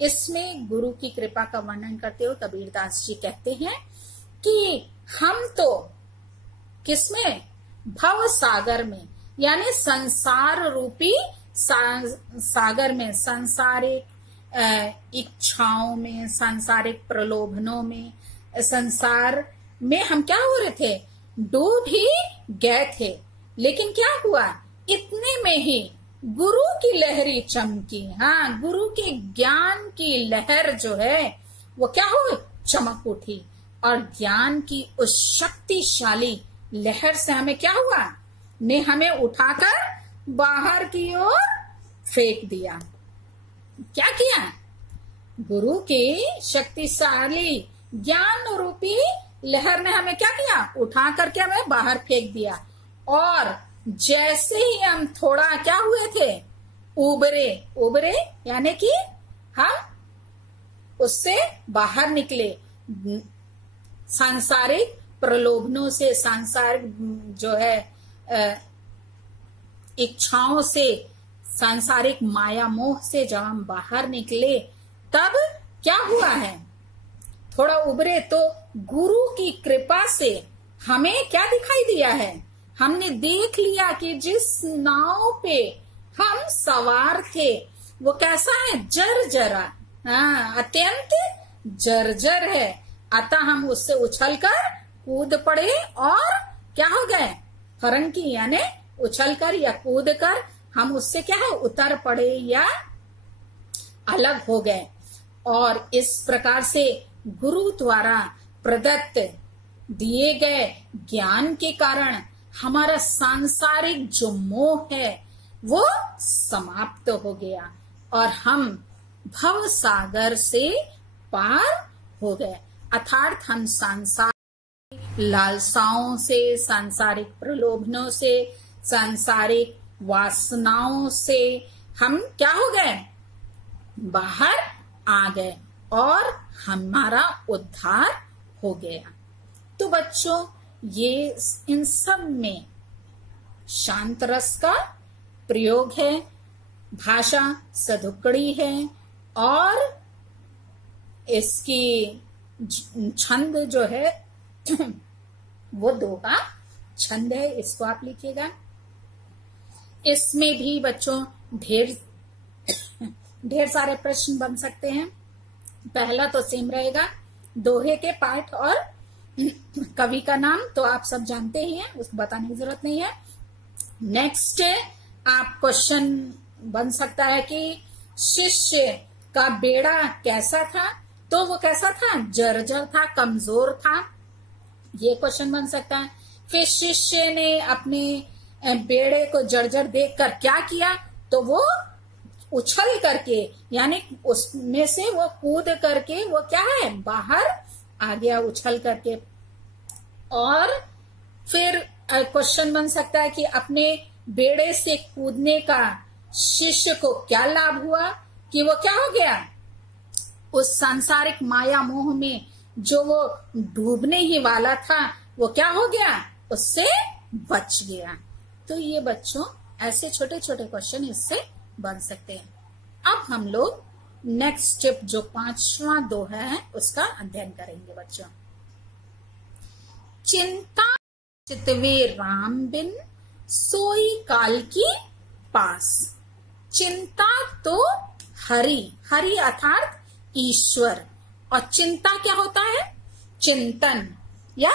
इसमें गुरु की कृपा का वर्णन करते हुए कबीरदास जी कहते हैं कि हम तो किसमें, भव सागर में, यानी संसार रूपी सागर में, सांसारिक इच्छाओं में, सांसारिक प्रलोभनों में, संसार में हम क्या हो रहे थे, डूब ही गए थे। लेकिन क्या हुआ, इतने में ही गुरु की लहरी चमकी। हाँ, गुरु के ज्ञान की लहर जो है वो क्या हुई, चमक उठी, और ज्ञान की उस शक्तिशाली लहर से हमें क्या हुआ, ने हमें उठाकर बाहर की ओर फेंक दिया। क्या किया, गुरु की शक्तिशाली ज्ञान रूपी लहर ने हमें क्या किया, उठा करके हमें बाहर फेंक दिया। और जैसे ही हम थोड़ा क्या हुए थे, उबरे, उबरे यानी कि हम उससे बाहर निकले, सांसारिक प्रलोभनों से, सांसारिक जो है इच्छाओं से, सांसारिक माया मोह से जब हम बाहर निकले, तब क्या हुआ है, थोड़ा उबरे तो गुरु की कृपा से हमें क्या दिखाई दिया है, हमने देख लिया कि जिस नाव पे हम सवार थे वो कैसा है, जर्जरा, हाँ, अत्यंत जर्जर है। अतः हम उससे उछलकर कूद पड़े और क्या हो गए, फरंकी यानी उछलकर या कूद कर हम उससे क्या है, उतर पड़े या अलग हो गए। और इस प्रकार से गुरु द्वारा प्रदत्त दिए गए ज्ञान के कारण हमारा सांसारिक जो मोह है वो समाप्त हो गया और हम भव सागर से पार हो गए। अर्थात हम सांसारिक लालसाओं से, सांसारिक प्रलोभनों से, सांसारिक वासनाओं से हम क्या हो गए, बाहर आ गए और हमारा उद्धार हो गया। तो बच्चों, ये इन सब में शांत रस का प्रयोग है, भाषा सधुकड़ी है और इसकी छंद जो है वो दोहा छंद है, इसको आप लिखिएगा। इसमें भी बच्चों ढेर सारे प्रश्न बन सकते हैं। पहला तो सेम रहेगा, दोहे के पाठ और कवि का नाम तो आप सब जानते ही हैं, उसको बताने की जरूरत नहीं है। नेक्स्ट आप क्वेश्चन बन सकता है कि शिष्य का बेड़ा कैसा था, तो वो कैसा था, जर्जर था, कमजोर था, ये क्वेश्चन बन सकता है। फिर शिष्य ने अपने बेड़े को जर्जर देखकर क्या किया, तो वो उछल करके यानी उसमें से वो कूद करके वो क्या है, बाहर आ गया उछल करके। और फिर क्वेश्चन बन सकता है कि अपने बेड़े से कूदने का शिष्य को क्या लाभ हुआ कि वो क्या हो गया, उस सांसारिक माया मोह में जो वो डूबने ही वाला था वो क्या हो गया, उससे बच गया। तो ये बच्चों ऐसे छोटे छोटे क्वेश्चन इससे बन सकते हैं। अब हम लोग नेक्स्ट स्टेप जो 5वां दोहा है उसका अध्ययन करेंगे बच्चों। चिंता चितवे राम बिन सोई काल की पास। चिंता तो हरि, हरि अर्थात ईश्वर, और चिंता क्या होता है, चिंतन या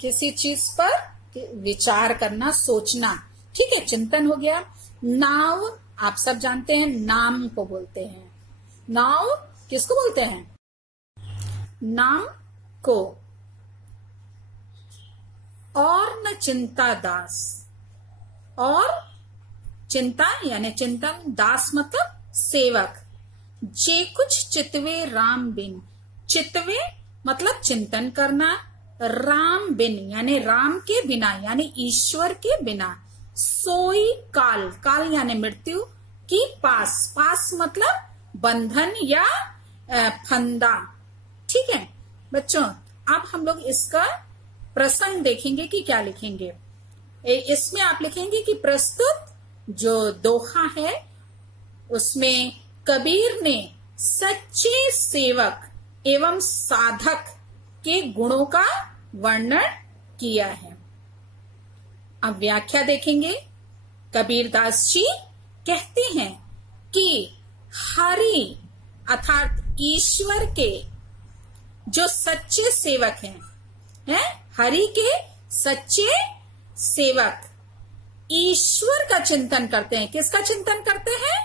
किसी चीज पर विचार करना, सोचना, ठीक है, चिंतन हो गया। नाव आप सब जानते हैं नाम को बोलते हैं, नाव किसको बोलते हैं, नाम को। और न चिंता दास, और चिंता यानी चिंतन, दास मतलब सेवक। जे कुछ चितवे राम बिन, चितवे मतलब चिंतन करना, राम बिन यानी राम के बिना यानी ईश्वर के बिना, सोई काल, काल यानी मृत्यु की पास, पास मतलब बंधन या फंदा, ठीक है बच्चों। अब हम लोग इसका प्रसंग देखेंगे कि क्या लिखेंगे। इसमें आप लिखेंगे कि प्रस्तुत जो दोहा है उसमें कबीर ने सच्चे सेवक एवं साधक के गुणों का वर्णन किया है। अब व्याख्या देखेंगे। कबीरदास जी कहते हैं कि हरि अर्थात ईश्वर के जो सच्चे सेवक हैं, हरि के सच्चे सेवक ईश्वर का चिंतन करते हैं। किसका चिंतन करते हैं,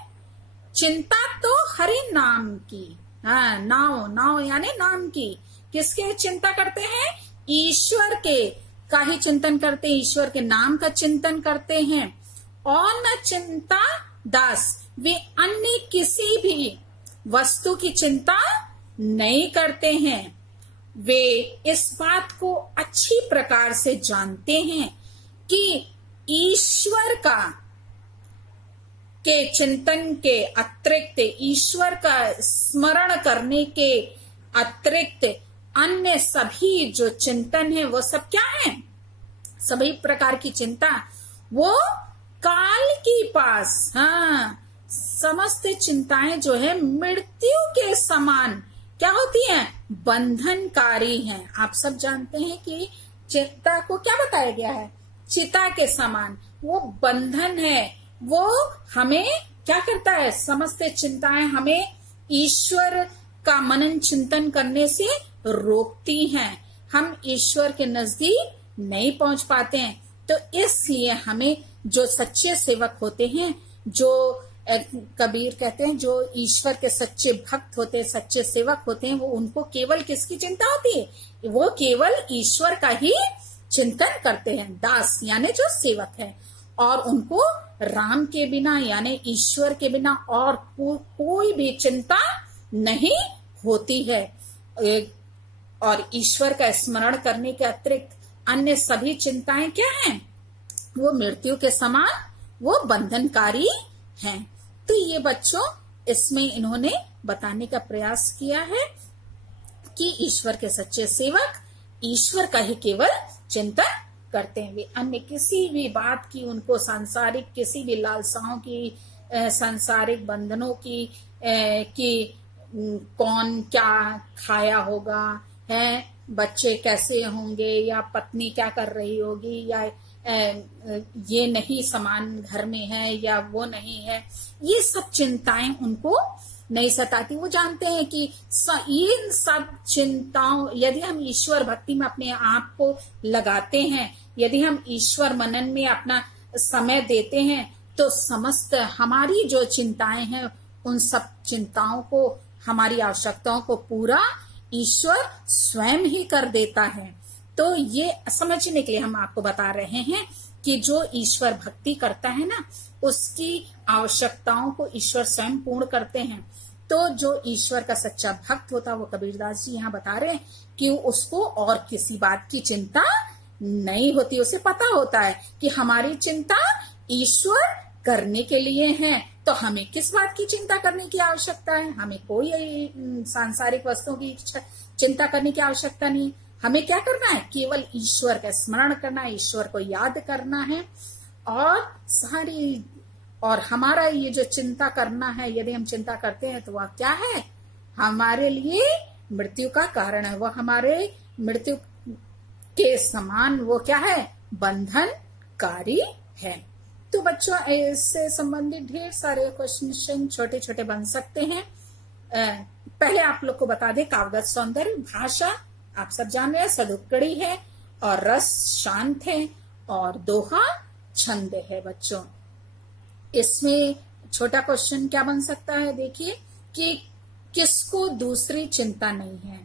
चिंता तो हरि नाम की, नाव, नाव यानी नाम की, किसके चिंता करते हैं, ईश्वर के का ही चिंतन करते हैं, ईश्वर के नाम का चिंतन करते हैं। और न चिंता दास, वे अन्य किसी भी वस्तु की चिंता नहीं करते हैं। वे इस बात को अच्छी प्रकार से जानते हैं कि ईश्वर का के चिंतन के अतिरिक्त, ईश्वर का स्मरण करने के अतिरिक्त अन्य सभी जो चिंतन है वो सब क्या है, सभी प्रकार की चिंता वो काल की पास, समस्त चिंताएं जो है मृत्यु के समान क्या होती हैं, बंधनकारी हैं। आप सब जानते हैं कि चिंता को क्या बताया गया है, चिता के समान, वो बंधन है, वो हमें क्या करता है, समस्त चिंताएं हमें ईश्वर का मनन चिंतन करने से रोकती हैं, हम ईश्वर के नजदीक नहीं पहुंच पाते हैं। तो इसलिए हमें जो सच्चे सेवक होते हैं, जो कबीर कहते हैं जो ईश्वर के सच्चे भक्त होते हैं, सच्चे सेवक होते हैं, वो उनको केवल किसकी चिंता होती है, वो केवल ईश्वर का ही चिंतन करते हैं। दास यानी जो सेवक है, और उनको राम के बिना यानी ईश्वर के बिना और कोई भी चिंता नहीं होती है। और ईश्वर का स्मरण करने के अतिरिक्त अन्य सभी चिंताएं क्या हैं, वो मृत्यु के समान, वो बंधनकारी हैं। तो ये बच्चों इसमें इन्होंने बताने का प्रयास किया है कि ईश्वर के सच्चे सेवक ईश्वर का ही केवल चिंतन करते हैं। वे अन्य किसी भी बात की, उनको सांसारिक किसी भी लालसाओं की, सांसारिक बंधनों की कौन क्या खाया होगा, है बच्चे कैसे होंगे, या पत्नी क्या कर रही होगी, या ये नहीं सामान घर में है या वो नहीं है, ये सब चिंताएं उनको नहीं सताती। वो जानते हैं कि ये सब चिंताओं, यदि हम ईश्वर भक्ति में अपने आप को लगाते हैं, यदि हम ईश्वर मनन में अपना समय देते हैं, तो समस्त हमारी जो चिंताएं हैं उन सब चिंताओं को, हमारी आवश्यकताओं को पूरा ईश्वर स्वयं ही कर देता है। तो ये समझने के लिए हम आपको बता रहे हैं कि जो ईश्वर भक्ति करता है ना, उसकी आवश्यकताओं को ईश्वर स्वयं पूर्ण करते हैं। तो जो ईश्वर का सच्चा भक्त होता है, वो कबीरदास जी यहाँ बता रहे हैं कि उसको और किसी बात की चिंता नहीं होती। उसे पता होता है कि हमारी चिंता ईश्वर करने के लिए है, तो हमें किस बात की चिंता करने की आवश्यकता है? हमें कोई सांसारिक वस्तुओं की चिंता करने की आवश्यकता नहीं। हमें क्या करना है? केवल ईश्वर का स्मरण करना है, ईश्वर को याद करना है। और हमारा ये जो चिंता करना है, यदि हम चिंता करते हैं तो वह क्या है? हमारे लिए मृत्यु का कारण है। वह हमारे मृत्यु के समान वो क्या है? बंधनकारी है। तो बच्चों, इससे संबंधित ढेर सारे क्वेश्चन छोटे छोटे बन सकते हैं। पहले आप लोग को बता दें, काव्यगत सौंदर्य, भाषा आप सब जान रहे हैं, सदुक्कड़ी है, और रस शांत है, और दोहा छंद है। बच्चों, इसमें छोटा क्वेश्चन क्या बन सकता है? देखिए कि किसको दूसरी चिंता नहीं है?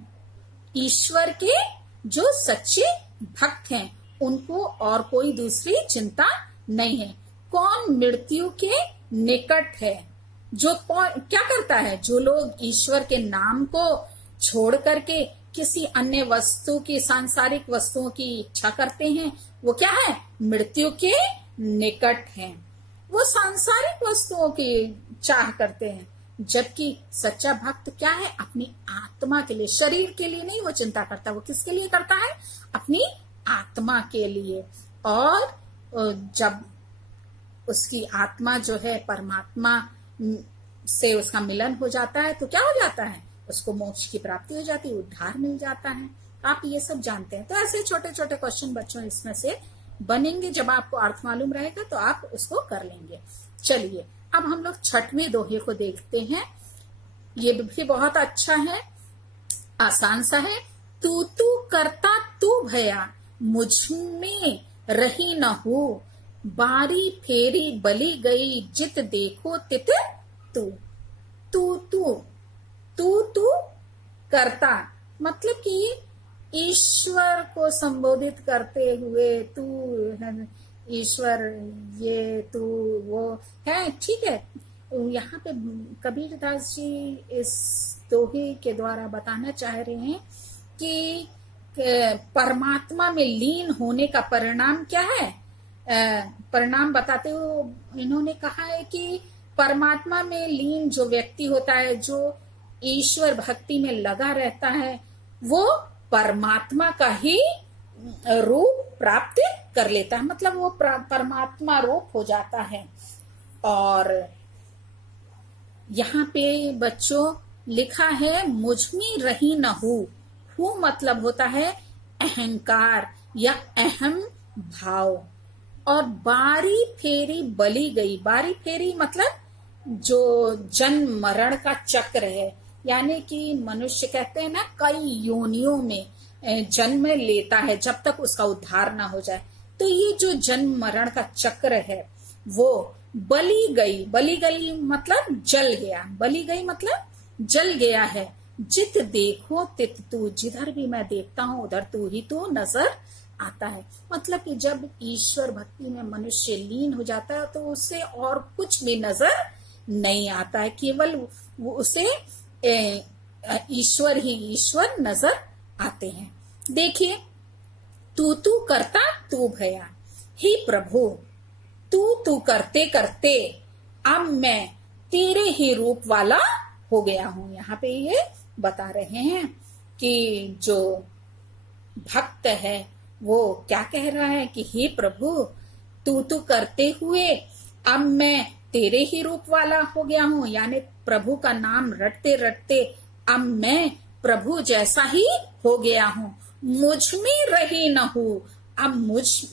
ईश्वर के जो सच्चे भक्त हैं उनको और कोई दूसरी चिंता नहीं है। कौन मृत्यु के निकट है? जो क्या करता है? जो लोग ईश्वर के नाम को छोड़ करके किसी अन्य वस्तु की, सांसारिक वस्तुओं की इच्छा करते हैं, वो क्या है? मृत्यु के निकट हैं। वो सांसारिक वस्तुओं की चाह करते हैं, जबकि सच्चा भक्त क्या है? अपनी आत्मा के लिए, शरीर के लिए नहीं वो चिंता करता। वो किसके लिए करता है? अपनी आत्मा के लिए। और जब उसकी आत्मा जो है परमात्मा से उसका मिलन हो जाता है तो क्या हो जाता है? उसको मोक्ष की प्राप्ति हो जाती है, उद्धार मिल जाता है। आप ये सब जानते हैं। तो ऐसे छोटे छोटे क्वेश्चन बच्चों इसमें से बनेंगे। जब आपको अर्थ मालूम रहेगा तो आप उसको कर लेंगे। चलिए, अब हम लोग छठवें दोहे को देखते हैं। ये भी बहुत अच्छा है, आसान सा है। तू तू करता तू भया, मुझ में रही न हो, बारी फेरी बली गई, जित देखो तित तू। तू तू तू तू करता मतलब कि ईश्वर को संबोधित करते हुए तू है, ईश्वर ये तू वो है, ठीक है। यहाँ पे कबीरदास जी इस दोहे के द्वारा बताना चाह रहे हैं कि परमात्मा में लीन होने का परिणाम क्या है। परिणाम बताते हुए इन्होंने कहा है कि परमात्मा में लीन जो व्यक्ति होता है, जो ईश्वर भक्ति में लगा रहता है, वो परमात्मा का ही रूप प्राप्त कर लेता है, मतलब वो परमात्मा रूप हो जाता है। और यहाँ पे बच्चों लिखा है मुझ में रही न हूँ मतलब होता है अहंकार या अहम भाव। और बारी फेरी बली गई, बारी फेरी मतलब जो जन्म मरण का चक्र है, यानी कि मनुष्य कहते हैं ना कई योनियों में जन्म लेता है जब तक उसका उद्धार ना हो जाए। तो ये जो जन्म मरण का चक्र है वो बली गई, बली गई मतलब जल गया, बली गई मतलब जल गया है। जित देखो तित तू, जिधर भी मैं देखता हूँ उधर तू ही तू नजर आता है। मतलब कि जब ईश्वर भक्ति में मनुष्य लीन हो जाता है तो उससे और कुछ भी नजर नहीं आता है, केवल वो उसे ईश्वर ही ईश्वर नजर आते हैं। देखिए, तू तू करता तू भया, हे प्रभु तू करते करते अब मैं तेरे ही रूप वाला हो गया हूं। यहाँ पे ये बता रहे हैं कि जो भक्त है वो क्या कह रहा है कि हे प्रभु तू करते हुए अब मैं तेरे ही रूप वाला हो गया हूं, यानी प्रभु का नाम रटते रटते अब मैं प्रभु जैसा ही हो गया हूं। मुझ में रही न हूं, अब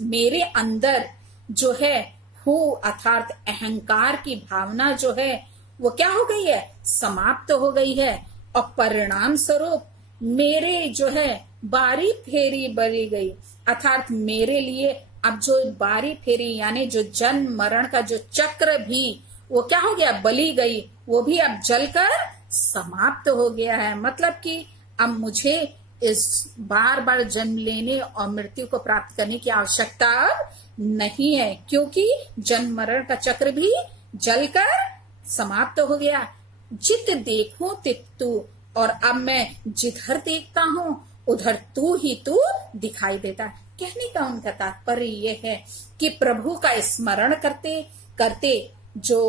मेरे अंदर जो है हूँ अर्थात अहंकार की भावना जो है वो क्या हो गई है, समाप्त हो गई है। और परिणाम स्वरूप मेरे जो है बारी फेरी बली गई, अर्थात मेरे लिए अब जो बारी फेरी यानी जो जन्म मरण का जो चक्र भी वो क्या हो गया, बली गई, वो भी अब जलकर समाप्त हो गया है। मतलब कि अब मुझे इस बार बार जन्म लेने और मृत्यु को प्राप्त करने की आवश्यकता अब नहीं है, क्योंकि जन्म मरण का चक्र भी जलकर समाप्त हो गया। जित देखूं तित तू, और अब मैं जिधर देखता हूँ उधर तू ही तू दिखाई देता है। कहने का उनका तात्पर्य यह है कि प्रभु का स्मरण करते करते जो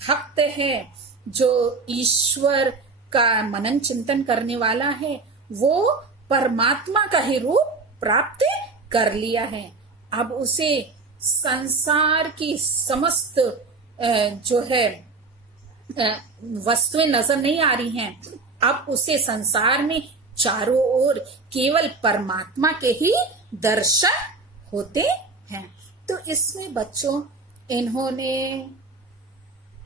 भक्त है, जो ईश्वर का मनन चिंतन करने वाला है, वो परमात्मा का ही रूप प्राप्त कर लिया है। अब उसे संसार की समस्त जो है वस्तुएं नजर नहीं आ रही हैं। अब उसे संसार में चारों ओर केवल परमात्मा के ही दर्शन होते हैं। तो इसमें बच्चों इन्होंने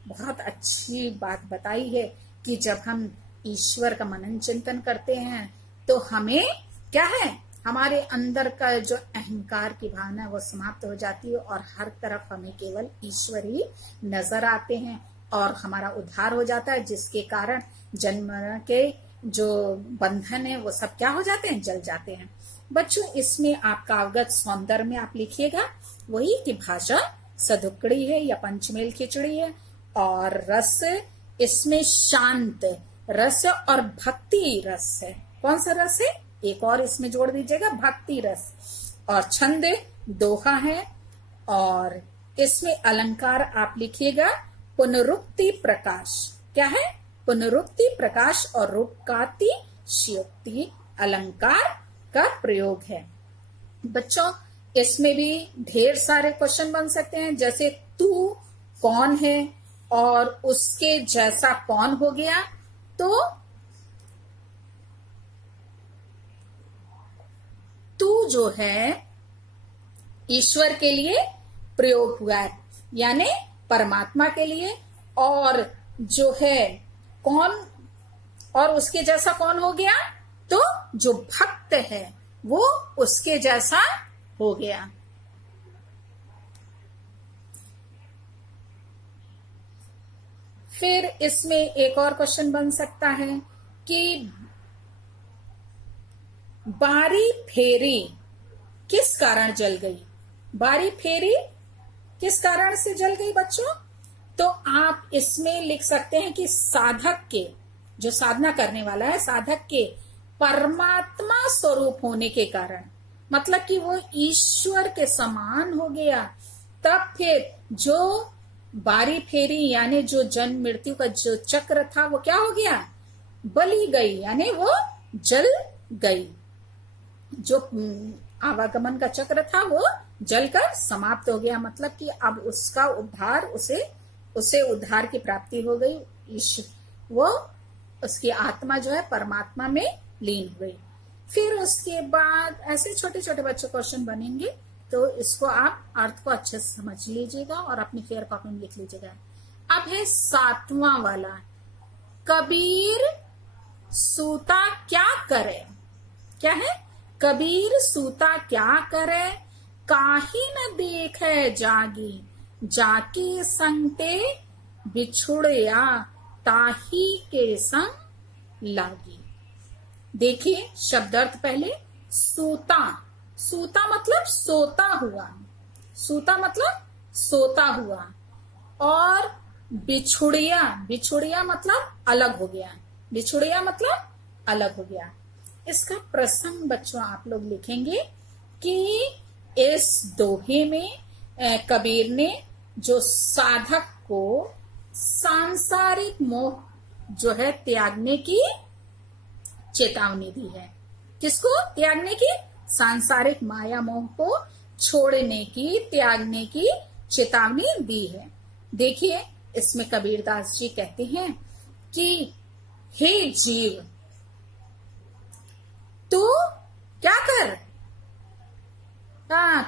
बहुत अच्छी बात बताई है कि जब हम ईश्वर का मनन चिंतन करते हैं तो हमें क्या है, हमारे अंदर का जो अहंकार की भावना है वो समाप्त हो जाती है और हर तरफ हमें केवल ईश्वर ही नजर आते हैं और हमारा उद्धार हो जाता है, जिसके कारण जन्म के जो बंधन है वो सब क्या हो जाते हैं, जल जाते हैं। बच्चों इसमें आपका अवगत सौंदर्य में आप लिखिएगा वही कि भाषा सदुकड़ी है या पंचमेल खिचड़ी है, और रस इसमें शांत रस और भक्ति रस है। कौन सा रस है, एक और इसमें जोड़ दीजिएगा, भक्ति रस। और छंद दोहा है, और इसमें अलंकार आप लिखिएगा पुनरुक्ति प्रकाश। क्या है, पुनरुक्ति प्रकाश और रूपकाति श्योक्ति अलंकार का प्रयोग है। बच्चों इसमें भी ढेर सारे क्वेश्चन बन सकते हैं, जैसे तू कौन है और उसके जैसा कौन हो गया। तो तू जो है ईश्वर के लिए प्रयोग हुआ है, यानी परमात्मा के लिए, और जो है कौन और उसके जैसा कौन हो गया, तो जो भक्त है वो उसके जैसा हो गया। फिर इसमें एक और क्वेश्चन बन सकता है कि बारी फेरी किस कारण जल गई। बारी फेरी किस कारण से जल गई बच्चों, तो आप इसमें लिख सकते हैं कि साधक के, जो साधना करने वाला है, साधक के परमात्मा स्वरूप होने के कारण, मतलब कि वो ईश्वर के समान हो गया। तब फिर जो बारी फेरी यानी जो जन्म मृत्यु का जो चक्र था वो क्या हो गया, बली गई, यानी वो जल गई। जो आवागमन का चक्र था वो जलकर समाप्त हो गया, मतलब कि अब उसका उद्धार, उसे उद्धार की प्राप्ति हो गई। वो उसकी आत्मा जो है परमात्मा में लीन हो गई। फिर उसके बाद ऐसे छोटे छोटे बच्चों क्वेश्चन बनेंगे, तो इसको आप अर्थ को अच्छे से समझ लीजिएगा और अपनी फेयर कॉपी में लिख लीजिएगा। अब है 7वां वाला, कबीर सूता क्या करे। क्या है, कबीर सूता क्या करे, काहे न देखे जागी, जाके संगते बिछुड़या, ताही के संग लागी। देखिए शब्दार्थ पहले, सूता, सूता मतलब सोता हुआ, सूता मतलब सोता हुआ, और बिछुड़िया, बिछुड़िया मतलब अलग हो गया, बिछुड़िया मतलब अलग हो गया। इसका प्रसंग बच्चों आप लोग लिखेंगे कि इस दोहे में कबीर ने जो साधक को सांसारिक मोह जो है त्यागने की चेतावनी दी है। किसको त्यागने की, सांसारिक माया मोह को छोड़ने की, त्यागने की चेतावनी दी है। देखिए इसमें कबीरदास जी कहते हैं कि हे जीव, तू क्या कर,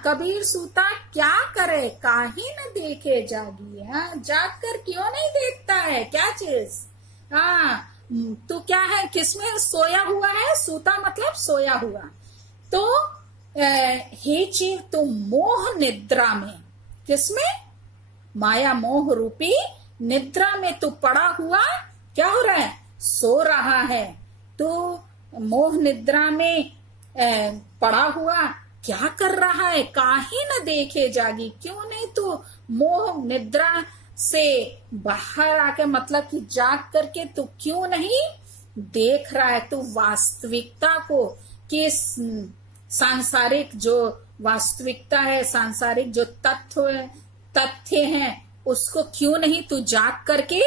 कबीर सूता क्या करे, काहे न देखे जागी। जाग कर क्यों नहीं देखता है, क्या चीज, तू क्या है, किसमें सोया हुआ है, सूता मतलब सोया हुआ। तो हे जीव, तू मोह निद्रा में, किसमें, माया मोह रूपी निद्रा में तू पड़ा हुआ क्या हो रहा है, सो रहा है। तू मोह निद्रा में पड़ा हुआ क्या कर रहा है, काहे न देखे जागी, क्यों नहीं तू मोह निद्रा से बाहर आके, मतलब कि जाग करके तू क्यों नहीं देख रहा है, तू वास्तविकता को, कि सांसारिक जो वास्तविकता है, सांसारिक जो तथ्य हैं, उसको क्यों नहीं तू जाग करके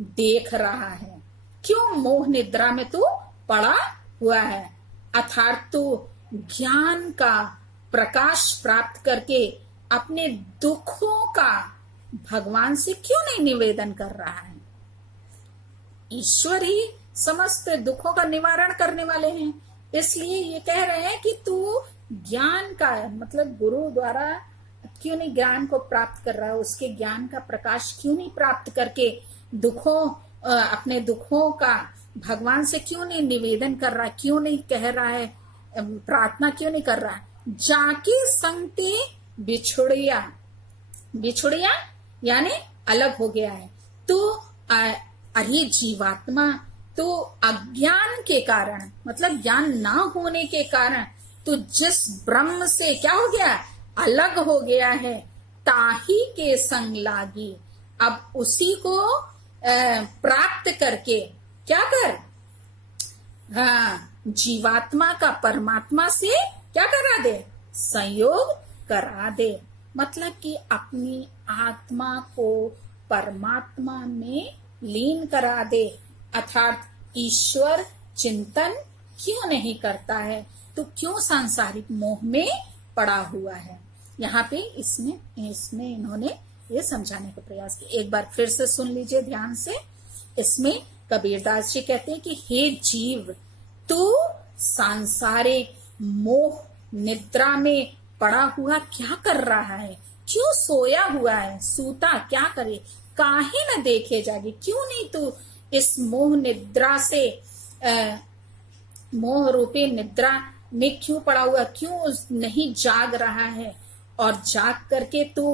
देख रहा है? क्यों मोह निद्रा में तू पड़ा हुआ है? अर्थात तू ज्ञान का प्रकाश प्राप्त करके अपने दुखों का भगवान से क्यों नहीं निवेदन कर रहा है? ईश्वर ही समस्त दुखों का निवारण करने वाले हैं, इसलिए ये कह रहे हैं कि तू ज्ञान का, मतलब गुरु द्वारा क्यों नहीं ज्ञान को प्राप्त कर रहा है? उसके ज्ञान का प्रकाश क्यों नहीं प्राप्त करके अपने दुखों का भगवान से क्यों नहीं निवेदन कर रहा है? क्यों नहीं कह रहा है, प्रार्थना क्यों नहीं कर रहा है? जाके संगते बिछुड़िया, बिछुड़िया यानी अलग हो गया है तो अरे जीवात्मा, तो अज्ञान के कारण, मतलब ज्ञान ना होने के कारण तो जिस ब्रह्म से क्या हो गया, अलग हो गया है, ताही के संग लागी। अब उसी को प्राप्त करके क्या कर, हाँ, जीवात्मा का परमात्मा से क्या करा दे, संयोग करा दे। मतलब कि अपनी आत्मा को परमात्मा में लीन करा दे। अर्थात ईश्वर चिंतन क्यों नहीं करता है? तो क्यों सांसारिक मोह में पड़ा हुआ है? यहाँ पे इसमें इन्होंने ये समझाने का प्रयास किया। एक बार फिर से सुन लीजिए ध्यान से। इसमें कबीरदास जी कहते हैं कि हे जीव, तू सांसारिक मोह निद्रा में पड़ा हुआ क्या कर रहा है? क्यों सोया हुआ है? सूता क्या करे, काहे न देखे जागे? क्यों नहीं तू इस मोह निद्रा से, मोह रूपी निद्रा में क्यों पड़ा हुआ, क्यों नहीं जाग रहा है? और जाग करके तू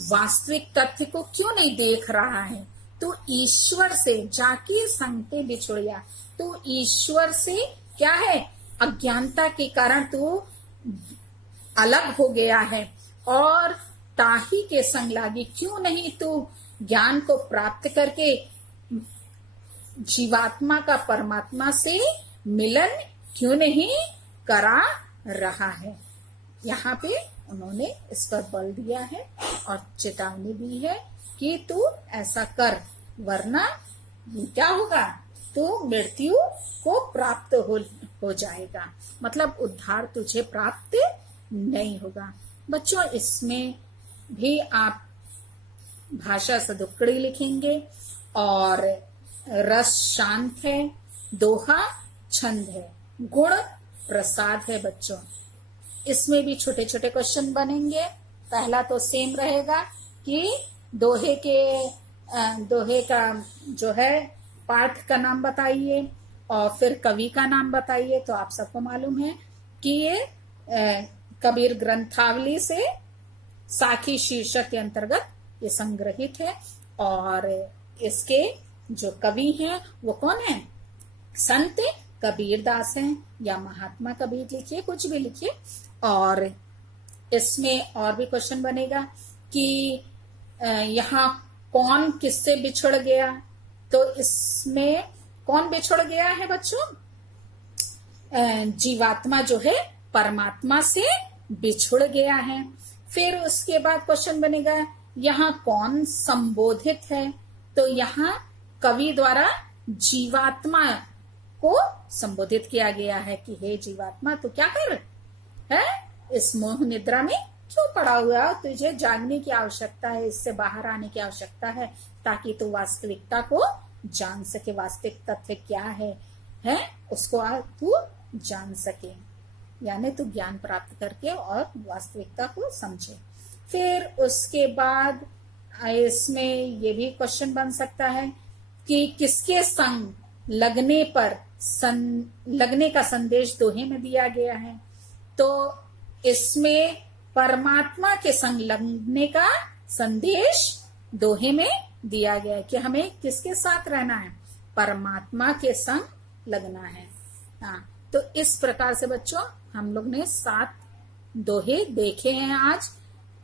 वास्तविक तथ्य को क्यों नहीं देख रहा है? तू ईश्वर से जाके संगते बिछुड़िया, तू ईश्वर से क्या है, अज्ञानता के कारण तू अलग हो गया है। और ताही के संग लागी, क्यों नहीं तू ज्ञान को प्राप्त करके जीवात्मा का परमात्मा से मिलन क्यों नहीं करा रहा है? यहाँ पे उन्होंने इस पर बल दिया है और चेतावनी दी है कि तू ऐसा कर, वरना क्या होगा, तू मृत्यु को प्राप्त हो जाएगा, मतलब उद्धार तुझे प्राप्त नहीं होगा। बच्चों, इसमें भी आप भाषा सदुक्कड़ी लिखेंगे और रस शांत है, दोहा छंद है, गुण प्रसाद है। बच्चों, इसमें भी छोटे छोटे क्वेश्चन बनेंगे। पहला तो सेम रहेगा कि दोहे का जो है पाठ का नाम बताइए और फिर कवि का नाम बताइए। तो आप सबको मालूम है कि ये कबीर ग्रंथावली से साखी शीर्षक के अंतर्गत ये संग्रहित है। और इसके जो कवि हैं वो कौन है? संत कबीरदास हैं, या महात्मा कबीर लिखिए, कुछ भी लिखिए। और इसमें और भी क्वेश्चन बनेगा कि यहाँ कौन किससे बिछुड़ गया? तो इसमें कौन बिछुड़ गया है बच्चों? जीवात्मा जो है परमात्मा से बिछुड़ गया है। फिर उसके बाद क्वेश्चन बनेगा यहाँ कौन संबोधित है? तो यहाँ कवि द्वारा जीवात्मा को संबोधित किया गया है कि हे जीवात्मा, तू क्या कर है, इस मोह निद्रा में क्यों पड़ा हुआ? तुझे जागने की आवश्यकता है, इससे बाहर आने की आवश्यकता है, ताकि तू वास्तविकता को जान सके। वास्तविक तथ्य क्या है उसको तू जान सके, यानी तू ज्ञान प्राप्त करके और वास्तविकता को समझे। फिर उसके बाद इसमें ये भी क्वेश्चन बन सकता है कि किसके संग लगने पर लगने का संदेश दोहे में दिया गया है। तो इसमें परमात्मा के संग लगने का संदेश दोहे में दिया गया है कि हमें किसके साथ रहना है? परमात्मा के संग लगना है। हाँ, तो इस प्रकार से बच्चों हम लोग ने 7 दोहे देखे हैं आज।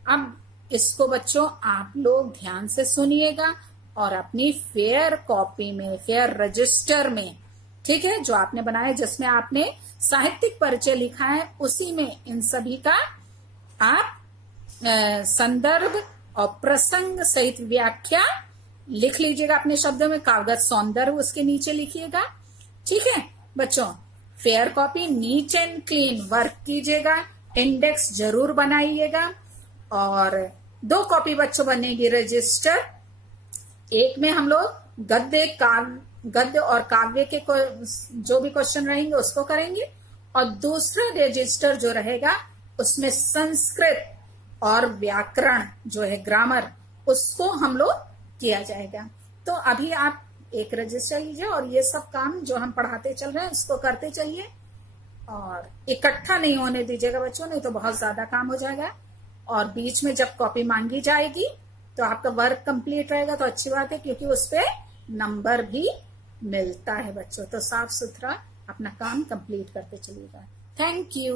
अब इसको बच्चों आप लोग ध्यान से सुनिएगा और अपनी फेयर कॉपी में, फेयर रजिस्टर में ठीक है, जो आपने बनाया जिसमें आपने साहित्यिक परिचय लिखा है उसी में इन सभी का आप संदर्भ और प्रसंग सहित व्याख्या लिख लीजिएगा अपने शब्दों में। कागज सौंदर्य उसके नीचे लिखिएगा। ठीक है बच्चों, fair copy, neat and clean work कीजिएगा, इंडेक्स जरूर बनाइएगा। और 2 कॉपी बच्चों बनेगी रजिस्टर। एक में हम लोग गद्य और काव्य के जो भी क्वेश्चन रहेंगे उसको करेंगे, और दूसरा रजिस्टर जो रहेगा उसमें संस्कृत और व्याकरण जो है ग्रामर उसको हम लोग किया जाएगा। तो अभी आप एक रजिस्टर लीजिए और ये सब काम जो हम पढ़ाते चल रहे हैं उसको करते चलिए, और इकट्ठा नहीं होने दीजिएगा बच्चों, नहीं तो बहुत ज्यादा काम हो जाएगा। और बीच में जब कॉपी मांगी जाएगी तो आपका वर्क कंप्लीट रहेगा तो अच्छी बात है, क्योंकि उस पे नंबर भी मिलता है बच्चों। तो साफ सुथरा अपना काम कंप्लीट करते चलिएगा। Thank you.